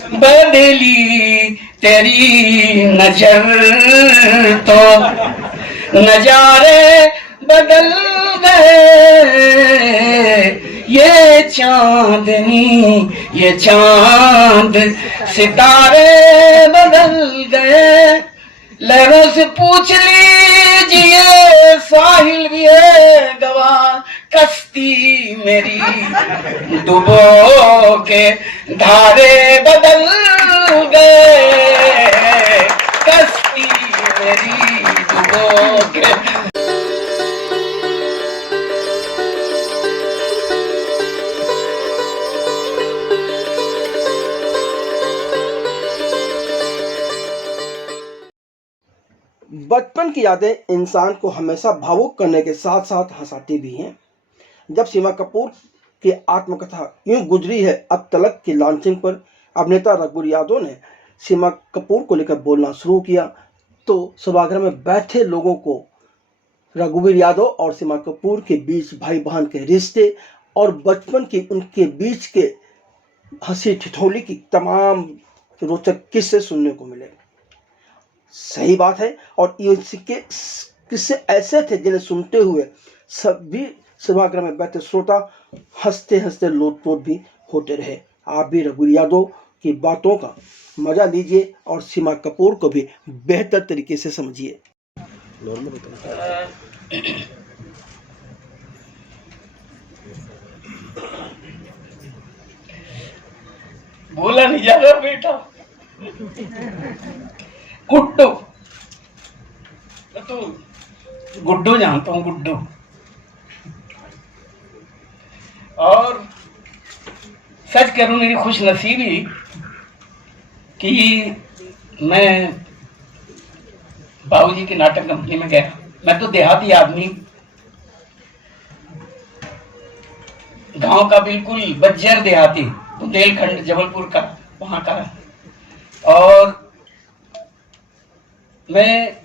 बदली तेरी नजर तो नजारे बदल गए, ये चांदनी ये चांद सितारे बदल गए। लहरों से पूछ लीजिए साहिल भी है गवाह, कश्ती मेरी डुबो के धारे बदल गए, कश्ती मेरी डुबो के। बचपन की यादें इंसान को हमेशा भावुक करने के साथ साथ हंसाती भी हैं। जब सीमा कपूर की आत्मकथा यूं गुजरी है अब तलक की लॉन्चिंग पर अभिनेता रघुवीर यादव ने सीमा कपूर को लेकर बोलना शुरू किया तो सभागृह में बैठे लोगों को रघुवीर यादव और सीमा कपूर के बीच भाई बहन के रिश्ते और बचपन की उनके बीच के हंसी ठिठोली की तमाम रोचक किस्से सुनने को मिले। सही बात है, और ये किस्से ऐसे थे जिन्हें सुनते हुए सभी सभागृह में बैठे श्रोता हंसते हंसते लोटपोट भी होते रहे। आप भी रघुवीर यादव की बातों का मजा लीजिए और सीमा कपूर को भी बेहतर तरीके से समझिए। बोला नहीं जा रहा बेटा। गुड्डू तो गुड्डू जानता हूँ, गुड्डू। और सच करूं मेरी खुश नसीबी कि मैं बाबूजी की नाटक कंपनी में गया। मैं तो देहाती आदमी, गांव का बिल्कुल बज्जर देहाती, बुंदेलखंड जबलपुर का वहां का। और मैं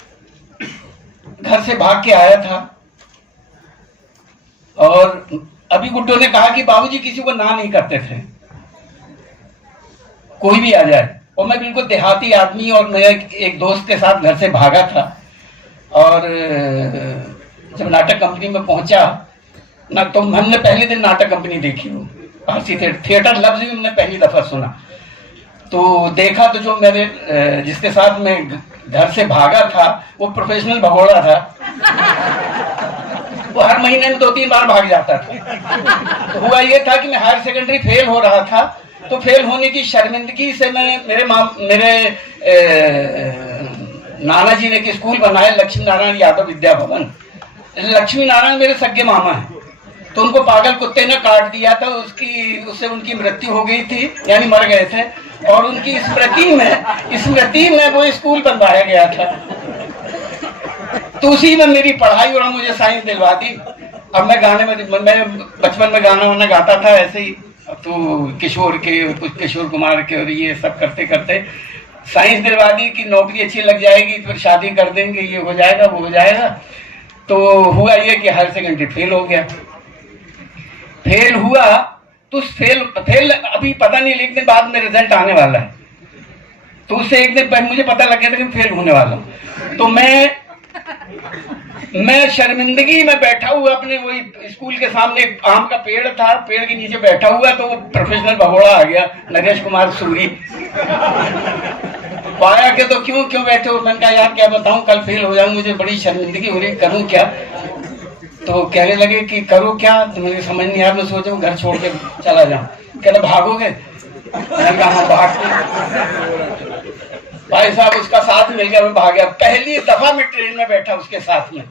घर से भाग के आया था और अभी गुड्डो ने कहा कि बाबूजी किसी को ना नहीं करते थे, कोई भी आ जाए। और मैं बिल्कुल देहाती आदमी और मैं एक दोस्त के साथ घर से भागा था। और जब नाटक कंपनी में पहुंचा ना तो हमने पहले दिन नाटक कंपनी देखी, वो भारती थिएटर लफ्ज भी हमने पहली दफा सुना। तो देखा तो जो मेरे जिसके साथ मैं घर से भागा था वो प्रोफेशनल भगोड़ा था। वो हर महीने में 2-3 बार भाग जाता था। तो हुआ ये था कि मैं हायर सेकेंडरी फेल हो रहा था, तो फेल होने की शर्मिंदगी से मैं मेरे नाना जी ने एक स्कूल बनाया, लक्ष्मी नारायण यादव विद्या भवन। लक्ष्मी नारायण मेरे सगे मामा हैं, तो उनको पागल कुत्ते ने काट दिया था, उससे उनकी मृत्यु हो गई थी, यानी मर गए थे। और उनकी स्मृति में वो स्कूल बनवाया गया था। तो उसी में मेरी पढ़ाई, और मुझे साइंस दिलवा दी। अब मैं बचपन में गाना वाना गाता था ऐसे ही, तो किशोर के, कुछ किशोर कुमार के, और ये सब करते करते साइंस दिलवा दी कि नौकरी अच्छी लग जाएगी, फिर शादी कर देंगे, ये हो जाएगा वो हो जाएगा। तो हुआ ये कि हायर सेकेंडरी फेल हो गया। फेल हुआ तो फेल अभी पता नहीं, एक दिन बाद में रिजल्ट आने वाला है। तो उससे एक दिन पहले मुझे पता लग गया था कि फेल होने वाला हूं। तो मैं शर्मिंदगी में बैठा हुआ अपने वही स्कूल के सामने एक आम का पेड़ था, पेड़ के नीचे बैठा हुआ, तो वो प्रोफेशनल भगोड़ा आ गया, नरेश कुमार सूरी। पाया के तो क्यों बैठे हो? मैंने कहा यार क्या बताऊं, कल फेल हो जाऊं, मुझे बड़ी शर्मिंदगी हो रही, करूं क्या? तो कहने लगे कि करो क्या? तो मुझे समझ नहीं आया। मैं सोचा घर छोड़ के चला जाऊं। कहना भागोगे? मैंने कहा हाँ भाग। भाई साहब उसका साथ मिल गया, मैं भाग गया। पहली दफा मैं ट्रेन में बैठा उसके साथ में,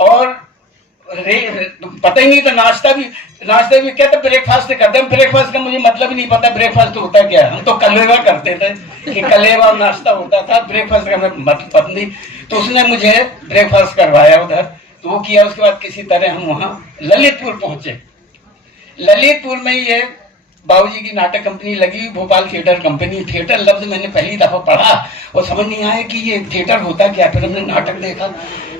और पता ही नहीं था। नाश्ता भी कहते ब्रेकफास्ट करते हैं। ब्रेकफास्ट का मुझे मतलब ही नहीं पता ब्रेकफास्ट तो होता क्या है। हम तो कलेवा करते थे कि कलेवा नाश्ता होता था, ब्रेकफास्ट का हमें मतलब नहीं। तो उसने मुझे ब्रेकफास्ट करवाया उधर, तो वो किया। उसके बाद किसी तरह हम वहां ललितपुर पहुंचे। ललितपुर में ये बाबूजी की नाटक कंपनी लगी हुई, भोपाल थिएटर कंपनी। थिएटर लफ्ज मैंने पहली दफा पढ़ा और समझ नहीं आया कि ये थिएटर होता क्या। फिर हमने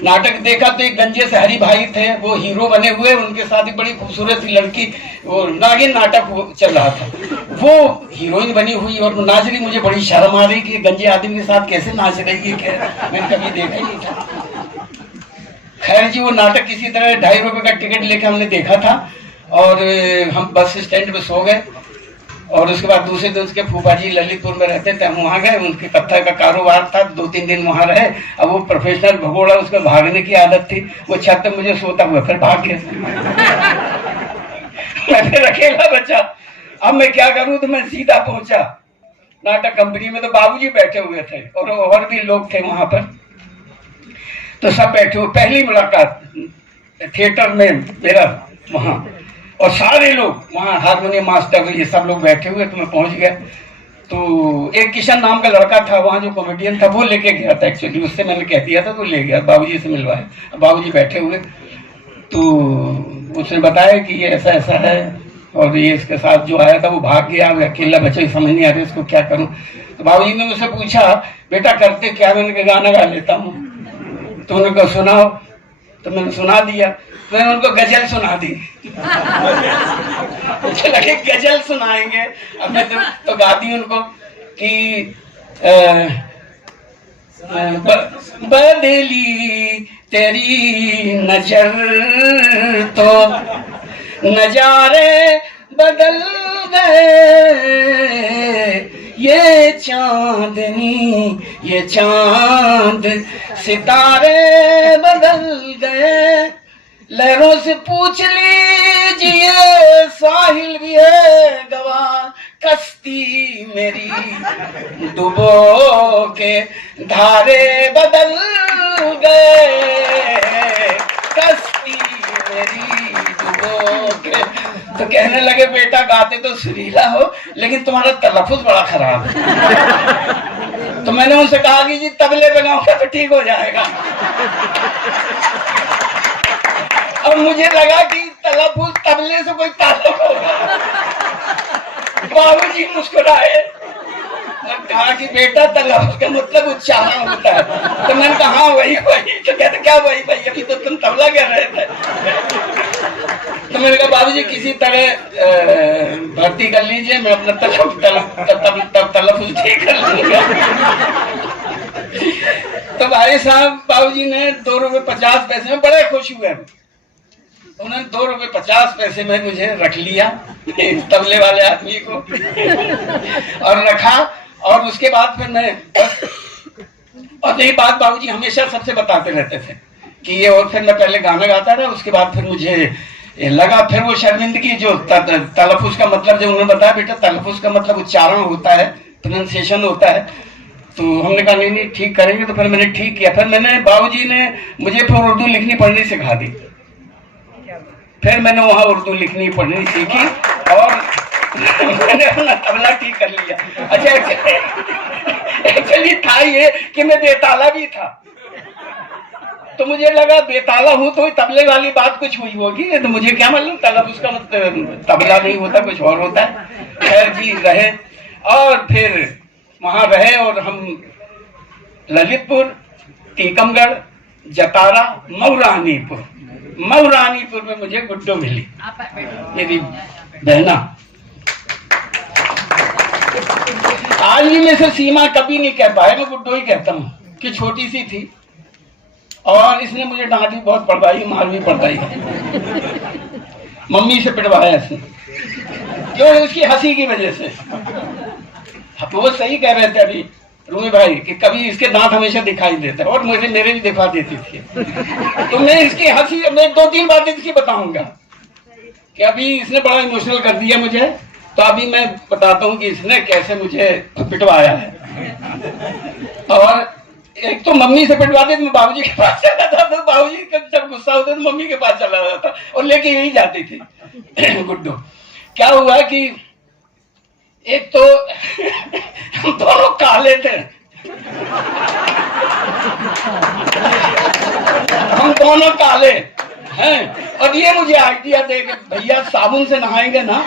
नाटक देखा तो एक गंजे से हरी भाई थे, वो हीरो बने हुए, उनके साथ एक बड़ी खूबसूरत सी लड़की, वो नागिन नाटक चल रहा था, वो हीरोइन बनी हुई और वो नाच रही। मुझे बड़ी शर्म आ रही कि गंजे आदमी के साथ कैसे नाच रही है, मैंने कभी देखा ही नहीं था। खैर जी, वो नाटक किसी तरह 2.5 रुपए का टिकट लेके हमने देखा था और हम बस स्टैंड पे सो गए। और उसके बाद दूसरे दिन उसके फूफा जी ललितपुर में रहते थे, हम वहाँ गए, उनके कत्था का कारोबार था, 2-3 दिन वहाँ रहे। अब वो प्रोफेशनल भगोड़ा, उसको भागने की आदत थी, वो छत पे मुझे सोता हुआ फिर भाग गया। मैं फिर अकेला बचा। अब मैं क्या करूं, तो मैं सीधा पहुंचा नाटक कंपनी में, तो बाबूजी बैठे हुए थे और भी लोग थे वहां पर। तो सब बैठे हुए, पहली मुलाकात थिएटर में मेरा वहां, और सारे लोग वहाँ, हारमोनियम मास्टर ये सब लोग बैठे हुए। तो मैं पहुंच गया, तो एक किशन नाम का लड़का था वहाँ जो कॉमेडियन था, वो लेके गया था एक्चुअली, उससे मैंने कह दिया था तो ले गया, बाबूजी से मिलवाया। बाबूजी बैठे हुए, तो उसने बताया कि ये ऐसा ऐसा है और ये इसके साथ जो आया था वो भाग गया, अकेला बच्चा, समझ नहीं आ रहा इसको क्या करूं। तो बाबूजी ने मुझसे पूछा, बेटा करते क्या? मैंने कहा गाना गा लेता हूँ। तो उन्होंने कहा सुनाओ, तो मैंने सुना दिया। मैंने उनको गजल सुना दी। मुझे लगे गजल सुनाएंगे, अब मैं तो गा दी उनको कि बदली तेरी नजर तो नजारे बदल गए, ये चांदनी ये चांद सितारे बदल गए। लहरों से पूछ लीजिए साहिल भी है गवाह, कश्ती मेरी डुबो के धारे बदल गए, कश्ती मेरी डुबो के। तो कहने लगे बेटा गाते तो सुरीला हो, लेकिन तुम्हारा तलफ़ुज़ बड़ा खराब है। तो मैंने उनसे कहा कि जी तबले पे गाऊंगा तो ठीक हो जाएगा। और मुझे लगा कि तलफ़ुज़ तबले से कोई ताल्लुक होगा। बाबूजी मुस्कुराए और कहा कि बेटा तलफ़ुज़ का मतलब उच्चारण होता है। तो मैंने कहा हाँ वही। तो कहते क्या वही, अभी तो तुम तबला कह रहे थे। तो मैंने कहा बाबूजी किसी तरह भर्ती कर लीजिए, मैं अपना तलफ़ुज़ ठीक कर लूंगा। तो भाई साहब बाबूजी ने 2 रुपए 50 पैसे में बड़े खुश हुए। उन्होंने 2 रुपए 50 पैसे में मुझे रख लिया, तबले वाले आदमी को, और रखा। और उसके बाद फिर मैं, और यही बात बाबूजी हमेशा सबसे बताते रहते थे कि ये, और फिर मैं पहले गाना गाता था, उसके बाद फिर मुझे लगा, फिर वो शर्मिंदगी जो तलफ़ुज़ का मतलब जो उन्होंने बताया, बेटा तलफ़ुज़ का मतलब उच्चारण होता है, प्रोनाउंसिएशन होता है। तो हमने कहा नहीं ठीक करेंगे। तो फिर मैंने ठीक किया। फिर मैंने, बाबूजी ने मुझे फिर उर्दू लिखनी पढ़नी सिखा दी। फिर मैंने वहाँ उर्दू लिखनी पढ़नी सीखी और मैंने अपना तबला ठीक कर लिया। अच्छा एक्चुअली था ये कि मैं बेताला भी था, तो मुझे लगा बेताला हूँ तो तबले वाली बात कुछ हुई होगी, तो मुझे क्या मालूम तलफ़ुज़ का मतलब तबला नहीं होता, कुछ और होता है। खैर जी रहे, और फिर वहाँ रहे, और हम ललितपुर, टीकमगढ़, जतारा, मऊरानीपुर में मुझे गुड्डो मिली, मेरी बहना। आज भी मैं से सीमा कभी नहीं कह पाया, मैं गुड्डो ही कहता हूँ कि छोटी सी थी और इसने मुझे डांटी, बहुत पढ़वाई, मार भी पढ़वाई, मम्मी से पिटवाया इसने, क्यों? उसकी हंसी की वजह से। वो सही कह रहे थे अभी रूमी भाई कि कभी इसके दांत हमेशा दिखाई देते और मुझे मेरे भी दिखा देती थी। तो मैं इसकी हंसी, मैं 2-3 बातें इसकी बताऊंगा कि अभी इसने बड़ा इमोशनल कर दिया मुझे, तो अभी मैं बताता हूँ कि इसने कैसे मुझे पिटवाया है। और एक तो मम्मी से पिटवाते तो मैं बाबूजी के पास चला जाता, तो बाबूजी का जब गुस्सा होता तो मम्मी के पास चला जाता और लेके यही जाती थी गुड्डो। क्या हुआ कि एक तो हम दोनों काले थे, हम दोनों काले हैं, और ये मुझे आइडिया दे कि भैया साबुन से नहाएंगे ना,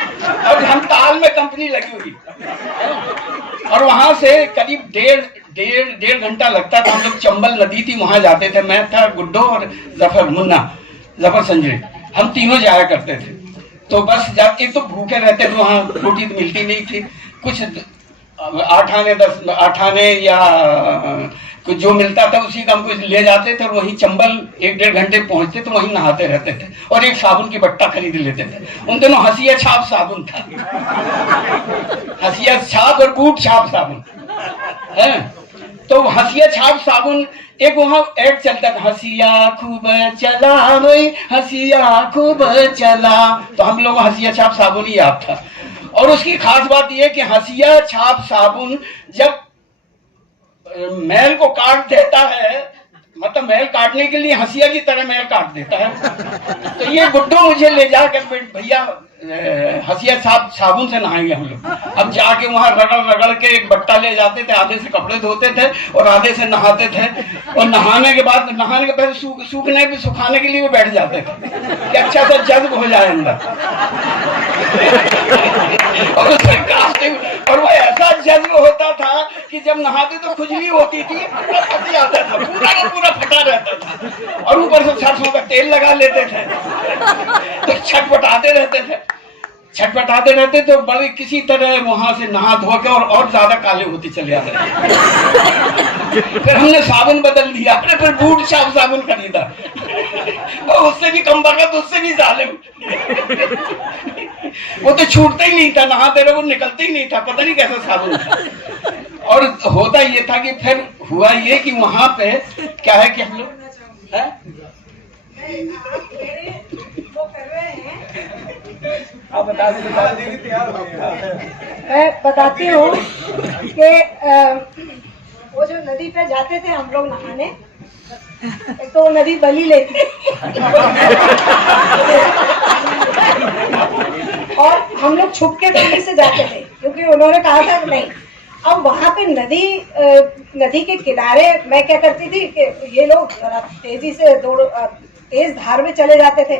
और हम ताल में कंपनी लगी हुई, और वहां से करीब डेढ़ घंटा लगता था। हम लोग चंबल नदी थी, वहां जाते थे, मैं था, गुड्डो और जफर संजय, हम तीनों जाया करते थे। तो बस जब एक तो भूखे रहते थे, वहां रोटी तो मिलती नहीं थी, कुछ 8 आने या कुछ जो मिलता था उसी का हम कुछ ले जाते थे, और वहीं चंबल 1-1.5 घंटे पहुंचते तो वहीं नहाते रहते थे, और एक साबुन की बट्टा खरीद लेते थे। उन दिनों हसिया छाप साबुन था, हसिया छाप और बूट छाप साबुन है। तो हसिया छाप साबुन, एक वहां ऐड चलता था, हसिया खूब चला भाई, हसिया खूब चला, तो हम लोग हसिया छाप साबुन ही याद था। और उसकी खास बात यह कि हसिया छाप साबुन जब मैल को काट देता है, मतलब मैल काटने के लिए हसिया की तरह मैल काट देता है। तो ये गुड्डो मुझे ले जाकर, भैया हसिया साबुन से नहाएंगे हम लोग। अब जाके वहां रगड़ के एक बट्टा ले जाते थे, आधे से कपड़े धोते थे और आधे से नहाते थे, और नहाने के पहले सुखाने के लिए भी बैठ जाते थे कि अच्छा सा जज्ब हो जाए अंदर। और वो ऐसा जज्ब होता था कि जब नहाते तो खुजली होती थी, पूरा फट जाता था, पूरा फटा रहता था, और ऊपर से सरसों का तेल लगा लेते थे, तो छटपटाते रहते तो बड़े किसी तरह वहां से नहा धो के और ज्यादा काले होते चले जाते। फिर हमने साबुन बदल दिया, फिर बूट छाप साबुन खरीदा, और उससे भी कम बखत, उससे भी जालिम। वो तो छूटता ही नहीं था, नहाते रहो निकलता ही नहीं था, पता नहीं कैसा साबुन था। और होता ये था कि फिर हुआ ये कि वहां पे क्या है कि हम लोग आप बता मैं बताती हूँ कि वो जो नदी पे जाते थे हम लोग नहाने, एक तो नदी बली लेती और हम लोग छुप के पानी से जाते थे, क्योंकि उन्होंने कहा था नहीं। अब वहां पे नदी के किनारे मैं क्या करती थी कि ये लोग तेजी से तेज धार में चले जाते थे,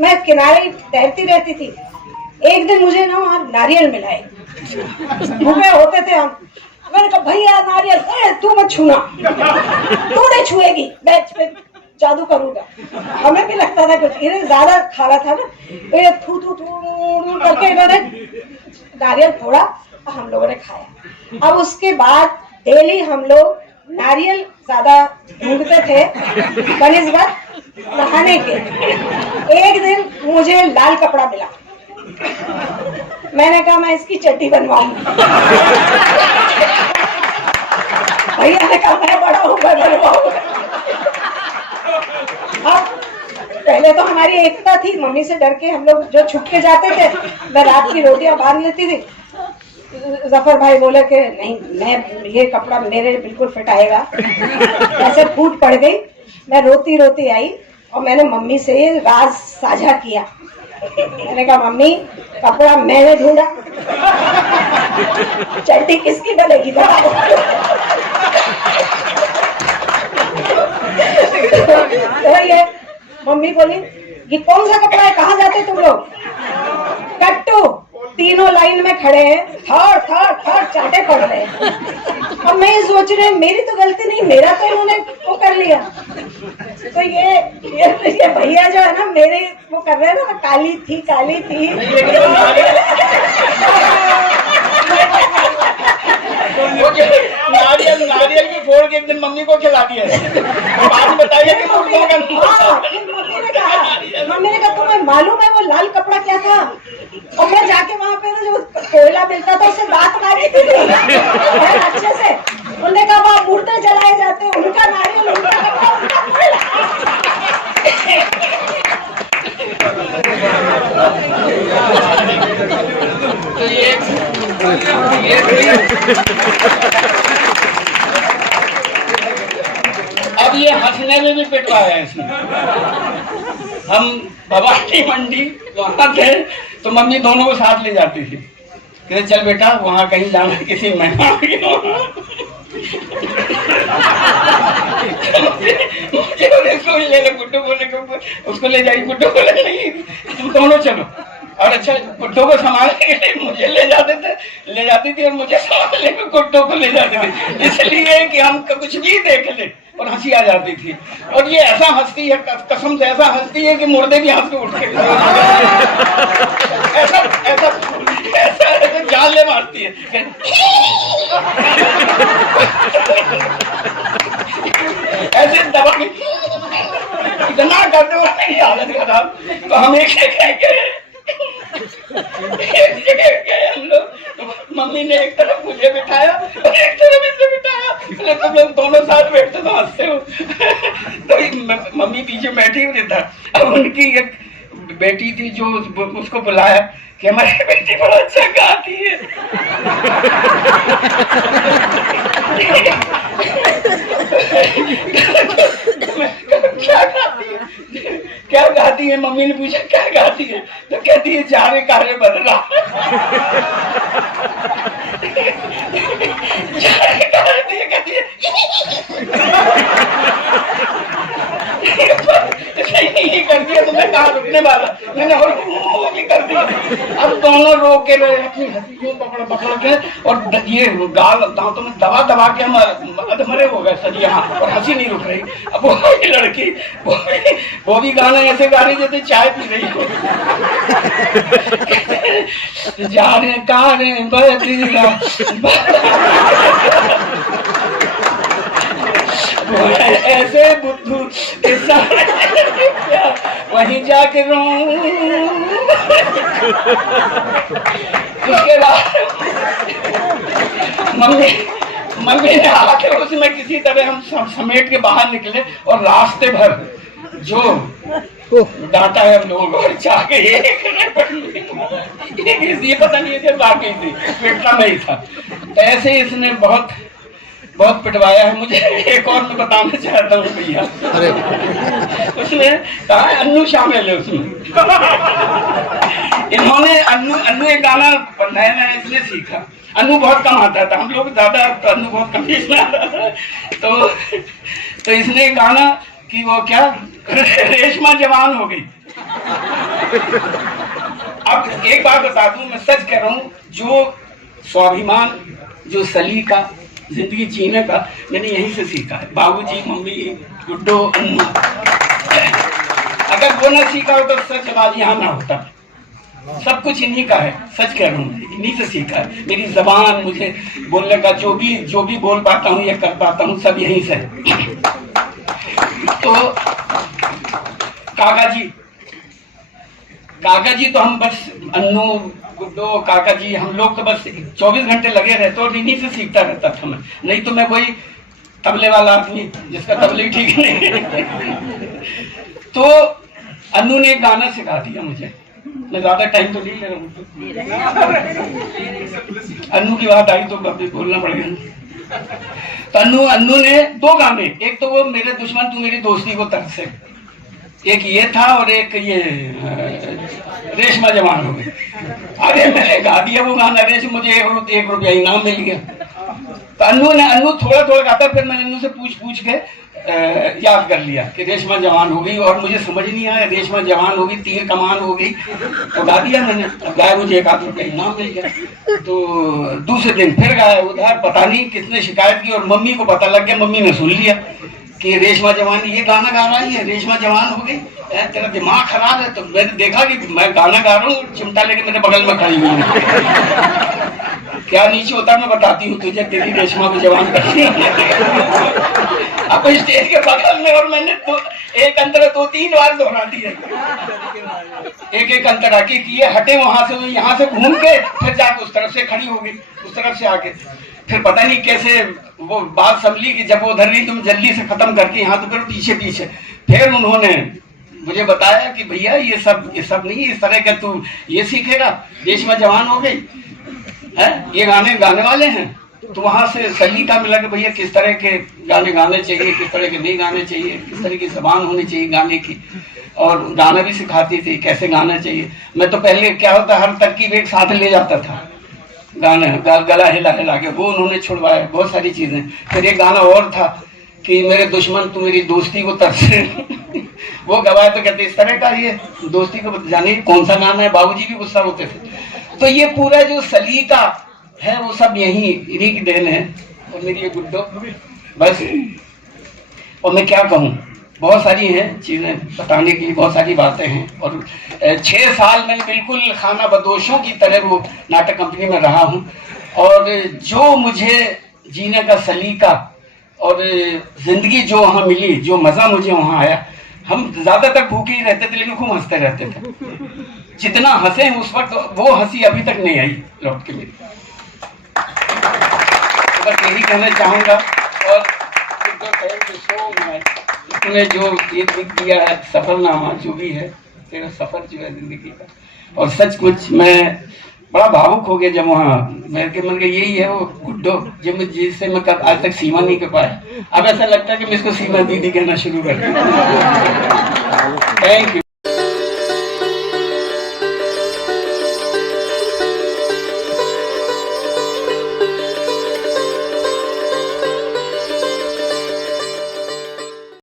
मैं किनारे तैरती रहती थी। एक दिन मुझे ना वहां नारियल मिला, भूखे होते थे हम। मैंने कहा भैया नारियल, तू मत छूना, तू नहीं छुएगी, मैं जादू करूंगा। हमें भी लगता था कुछ, इन्हें ज्यादा खाना था ना, तो ये थू करके इन्होंने नारियल फोड़ा और हम लोगों ने खाया। अब उसके बाद डेली हम लोग नारियल ज्यादा ढूंढते थे बनिस्बत नहाने के। एक दिन मुझे लाल कपड़ा मिला, मैंने कहा मैं इसकी चड्डी बनवाऊंगी। भैया ने कहा मैं बड़ा हूँ, मैं बनवाऊंगा। अब पहले तो हमारी एकता थी, मम्मी से डर के हम लोग जो छुप के जाते थे, मैं रात की रोटियां बांध लेती थी। जफर भाई बोले कि नहीं, मैं ये कपड़ा मेरे बिल्कुल फिट आएगा। ऐसे फूट पड़ गई, मैं रोती रोती आई और मैंने मम्मी से ये राज साझा किया। मैंने कहा मम्मी कपड़ा मैंने ढूंढा, चड्डी किसकी बनेगी बताओ। तो ये मम्मी बोली ये कौन सा कपड़ा है, कहाँ जाते तुम लोग? कट्टू, तीनों लाइन में खड़े हैं, थर्ड चाटे पड़ रहे हैं। अब मैं ये सोच रही हूँ मेरी तो गलती नहीं, मेरा तो इन्होंने वो कर लिया। तो ये भैया जो है ना मेरे वो कर रहे हैं ना, काली थी नारियल की फोड़ के एक दिन मम्मी को खिला दिया। बात बताइए कि मम्मी ने कहा तुम्हें मालूम है वो लाल कपड़ा क्या था? और मैं जाके वहाँ पे जो कोयला मिलता था उससे बात मारी थी अच्छे से। उन्होंने कहा वहाँ मुर्दे जलाए जाते, उनका नारियल, उनका कपड़ा, उनका कोयला। तो ये अब ये हंसने में भी पिटवा है इसमें। हम भवानी मंडी वहां थे तो मम्मी दोनों को साथ ले जाती थी, कहते चल बेटा वहां कहीं जाना किसी मेहमान के। मुझे और इसको ले ले, गुड्डू बोले उसको ले जाइए, गुड्डू बोले नहीं तुम दोनों चलो। और अच्छा गुड्डो को संभालने के लिए मुझे ले जाती थी और मुझे संभालने में गुड्डो को ले जाती थी, इसलिए कि हम कुछ भी देख ले और हंसी आ जाती थी। और ये ऐसा हंसती है, कसम से ऐसा हंसती है कि मुर्दे भी हंस के उठ के ऐसा ऐसा ऐसा जाले मारती है। ऐसे दबा के इतना करते हुए मेरी हालत खराब। तो हम एक जगह गए हम लोग, तो मम्मी ने एक तरफ मुझे बिठाया और एक तरफ इसे बिठाया, तुम लोग दोनों साथ बैठते तो हंसते हो। तो मम्मी पीछे बैठी हुई था। अब उनकी एक बेटी थी जो उसको बुलाया कि हमारी बेटी बड़ा अच्छा गाती है। क्या गाती है? मम्मी ने पूछा क्या गाती है, तो कहती है जारे कारे बन रहा। कहती है नहीं कर दिया तो मैं कहाँ रुकने वाला, मैंने और भी कर दिया। अब दोनों रो के रहे, अपनी हंसी क्यों पकड़ के, और ये गाल दांतों में दबा के हम अधमरे हो गए सर यहाँ, और हंसी नहीं रुक रही। अब वो लड़की वो भी गाना ऐसे गा रही जैसे चाय पी रही हो। जाने कारे बदला ऐसे बुद्धू के साथ वहीं जाके रो। उसके बाद मम्मी ने आके उसमें किसी तरह हम समेट के बाहर निकले, और रास्ते भर जो डांटा है हम लोगों को, जाके ये पता नहीं है बाकी थी पेटना में ही था। तो ऐसे इसने बहुत पिटवाया है मुझे। एक और मैं बताना चाहता हूँ भैया, उसने कहा अन्नू शामिल है उसमें। इन्होंने अन्नू एक गाना नया इसने सीखा। अन्नू बहुत कम आता था, हम लोग ज्यादा, तो अन्नू बहुत कम आता था। तो इसने गाना कि वो क्या रेशमा जवान हो गई। अब एक बात बता दूं, मैं सच कह रहा हूँ, जो स्वाभिमान, जो सलीका जिंदगी जीने का मैंने यहीं से सीखा है। बाबूजी, मम्मी, गुड्डो, अन्नू, अगर वो ना सीखा हो तो सच बात यहाँ ना होता। सब कुछ इन्हीं का है, सच कह रहा हूँ, इन्हीं से सीखा है। मेरी जबान, मुझे बोलने का जो भी बोल पाता हूँ या कर पाता हूँ, सब यहीं से। तो काका जी तो हम बस अन्नू, गुड्डो, काका जी, हम लोग तो बस 24 घंटे लगे रहते और इन्हीं से सीखता रहता था मैं। नहीं तो मैं कोई तबले वाला आदमी जिसका तबले ठीक नहीं। तो अन्नू ने एक गाना सिखा दिया मुझे। मैं ज्यादा टाइम तो नहीं ले रहा हूँ, अन्नू की बात आई तो अभी बोलना पड़ेगा। तो अन्नू ने 2 गाने, एक तो वो मेरे दुश्मन तू मेरी दोस्ती को तरस से, एक ये था और एक ये रेशमा जवान हो गई। अरे मैंने गा दिया वो गाना, मुझे 1 रुपया इनाम मिल गया। तो अन्नू थोड़ा गाता, फिर मैंने अन्नू से पूछ के याद कर लिया कि रेशमा जवान हो गई, और मुझे समझ नहीं आया रेशमा जवान हो गई, तीर कमान हो गई, तो गा दिया मैंने। अब गाया, मुझे 1 रुपया इनाम मिल गया। तो दूसरे दिन फिर गाया उधर, पता नहीं किसने शिकायत की और मम्मी को पता लग गया। मम्मी ने सुन लिया कि रेशमा जवान ये गाना गा रहा है, रेशमा जवान हो गई, तेरा दिमाग खराब है। तो मैंने देखा कि मैं गाना गा रहा हूँ, चिमटा लेके मेरे बगल में खड़ी हुई। क्या नीचे होता मैं बताती हूँ तुझे, तेरी रेशमा को जवान करती है। अब स्टेज के बगल में, और मैंने एक अंतरा 2-3 बार दोहरा दिया, एक अंतरा की किए, हटे वहां से, यहाँ से घूम के फिर जाके उस तरफ से खड़ी हो गई, उस तरफ से आके फिर पता नहीं कैसे वो बात संभली कि जब वो उधर नहीं तुम जल्दी से खत्म करके यहाँ तो फिर पीछे फिर उन्होंने मुझे बताया कि भैया ये सब नहीं, इस तरह का तू ये सीखेगा, देश में जवान हो गई है, ये गाने वाले हैं। तो वहां से सलीका मिला कि भैया किस तरह के गाने गाने चाहिए, किस तरह के नहीं गाने चाहिए, किस तरह की जबान होनी चाहिए गाने की, और गाना भी सिखाती थी कैसे गाना चाहिए। मैं तो पहले क्या होता, हर तरकीब एक साथ ले जाता था, गाना गला हिला हिला के, वो उन्होंने छुड़वाया, बहुत सारी चीजें। फिर एक गाना और था कि मेरे दुश्मन तू मेरी दोस्ती को तरसे वो गवाए तो कहते इस तरह का ये दोस्ती को जाने कौन सा गाना है, बाबूजी भी गुस्सा होते थे। तो ये पूरा जो सलीका है वो सब यही इन्हीं की देन है। और मेरी ये गुड्डो बस, और मैं क्या कहूँ, बहुत सारी हैं चीज़ें बताने की, बहुत सारी बातें हैं। और 6 साल मैंने बिल्कुल खाना बदोशों की तरह वो नाटक कंपनी में रहा हूँ, और जो मुझे जीने का सलीका और जिंदगी जो वहाँ मिली, जो मज़ा मुझे वहाँ आया, हम ज़्यादातर भूखे ही रहते थे लेकिन खूब हंसते रहते थे। जितना हंसे उस वक्त, वो हंसी अभी तक नहीं आई लौट के मेरी। तो बस यही कहना चाहूँगा। और थैंक यू सो मच, तूने जो ये लिख दिया है सफरनामा जो भी है, तेरा सफर जो है जिंदगी का, और सच कुछ मैं बड़ा भावुक हो गया जब वहाँ मेरे के मन के यही है वो गुड्डो जिससे मैं आज तक सीमा नहीं कर पाया। अब ऐसा लगता है कि मैं इसको सीमा दीदी कहना शुरू कर दूं। Thank you.